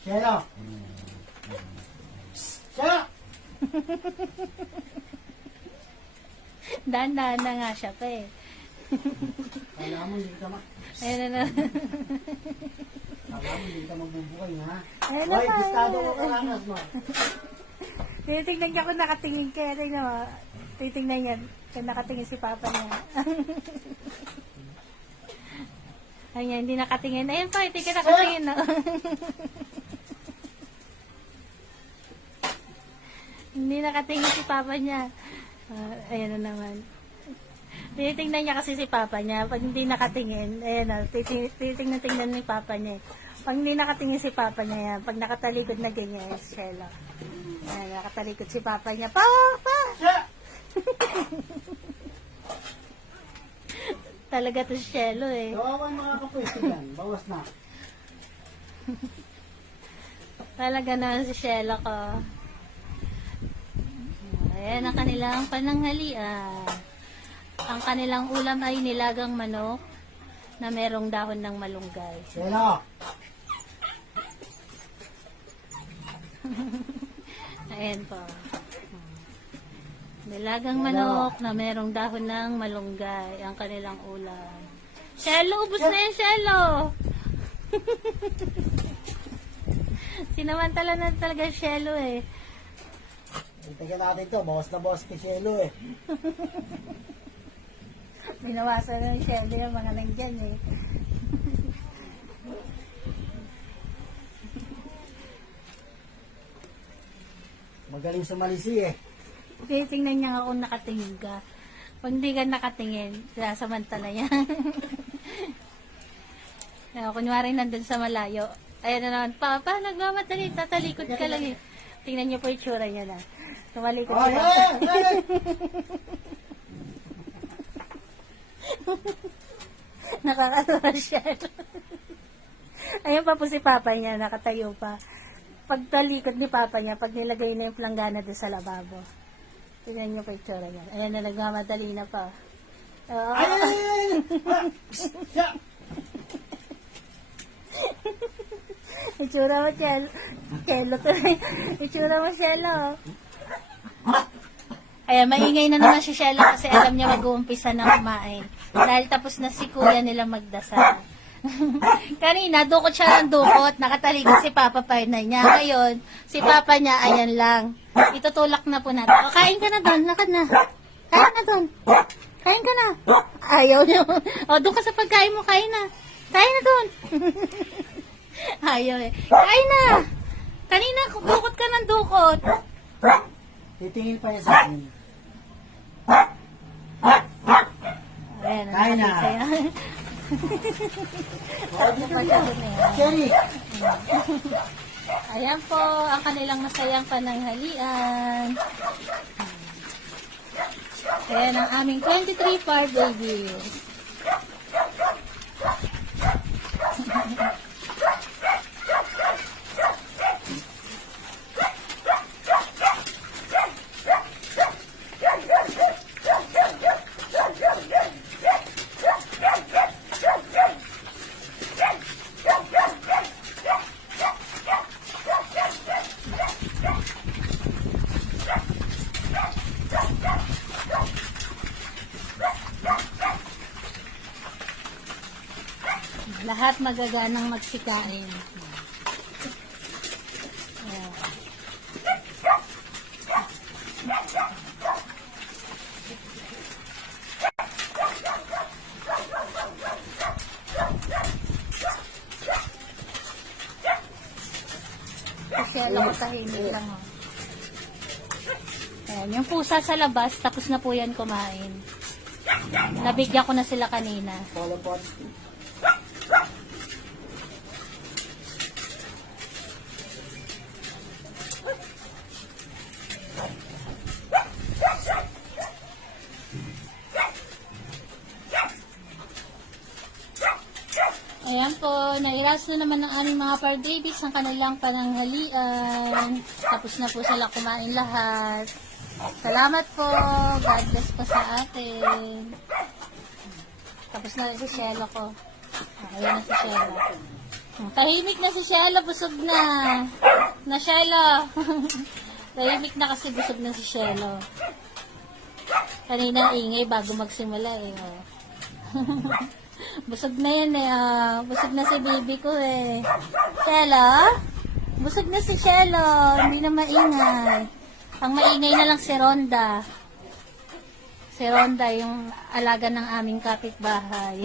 Shelo! Shelo! Dahan-dahan na nga siya pa eh. Kala mo hindi ka Ayun na. Kala mo hindi ka magbubukay, ha? Ayun na Hoy, pa. gustado mo kalanas mo. Tinitingnan niya kung nakatingin kaya. Tingnan mo. Titingnan niya kung nakatingin si Papa niya. Ayun, hindi nakatingin. Ayun pa, hindi ka nakatingin. No? Hindi nakatingin si Papa niya. Ayan na naman. Tinitingnan niya kasi si Papa niya. Pag hindi nakatingin, ayan na, titingnan ni Papa niya. Pag hindi nakatingin si Papa niya, yan. Pag nakatalikod na ganyan, Shelo. Ayan, nakatalikod si Papa niya. Papa! Talaga to si Shelo eh. Kawawa yung mga kapwesto dyan. Bawas na. Talaga naman si Shelo ko. Ayan ang kanilang pananghalian. Ang kanilang ulam ay nilagang manok na merong dahon ng malunggay. Shelo! Ayan po. Nilagang manok na merong dahon ng malunggay. Ang kanilang ulam. Shelo, ubos na yan, Shelo! Sinamantala na talaga Shelo eh. Tignan natin to. Bawas na bawas kay Shelo eh. Binawasan ng Shelo yung mga nandyan eh. Magaling sumalisi eh. Tinitingnan niya nga kung nakatingin ka. Pag hindi ka nakatingin, sasamantala niya. Kunwari nandun sa malayo. Ayan na naman, Papa, nagmamadali, tatalikod ka lang eh. Tingnan niyo po yung tsura niya na. Tumalikod Oh, siya. Nakakatawa siya. Ayun pa po si Papa niya, nakatayo pa. Pag talikod ni Papa niya, pag nilagay na yung planggana doon sa lababo. Tingnan niyo pa yung tsura niya. Ayan na, nagmamadali na pa. Oo. Itsura mo, Shelo. Itsura mo, Shelo. Ayan, maingay na naman si Shelo kasi alam niya mag-uumpisa na kumain. Dahil tapos na si kuya nila magdasal. Kanina, dukot siya ng dukot. Nakatalikod si Papa Pinay niya. Ngayon, si Papa niya, ayan lang. Itutulak na po natin. O, kain ka na doon. Lakad na. Kain na doon. Kain ka na. Ayaw niyo. O, doon ka sa pagkain mo. Kain na. Kain na doon. Ayaw eh. Kain na. Kanina, dukot ka ng dukot. Titingin pa niya sa akin. Ayan, Kain na. Cherry! Ayan po, ang kanilang masayang pananghalian. Ayan ang aming 23 far babies. Lahat magaganang magsikain. Ayan. Kasi alam ko tahimik lang. Oh. Ayan, yung pusa sa labas, tapos na po yan kumain. Nabigyan ko na sila kanina. Solo pot. Ayan po, nairas na naman ng aming mga fur babies ang kanilang pananghalian. Tapos na po sila kumain lahat. Salamat po. God bless po sa atin. Tapos na si Shelo ko. Ayan na si Shelo. Tahimik na si Shelo, busog na. Na Shelo. Tahimik na kasi busog na si Shelo. Kanina ingay bago magsimula eh. Oh. Busog na yan eh. Oh. Busog na si baby ko eh. Shelo? Busog na si Shelo. Hindi na maingay. Ang maingay na lang si Ronda. Si Ronda yung alaga ng aming kapitbahay.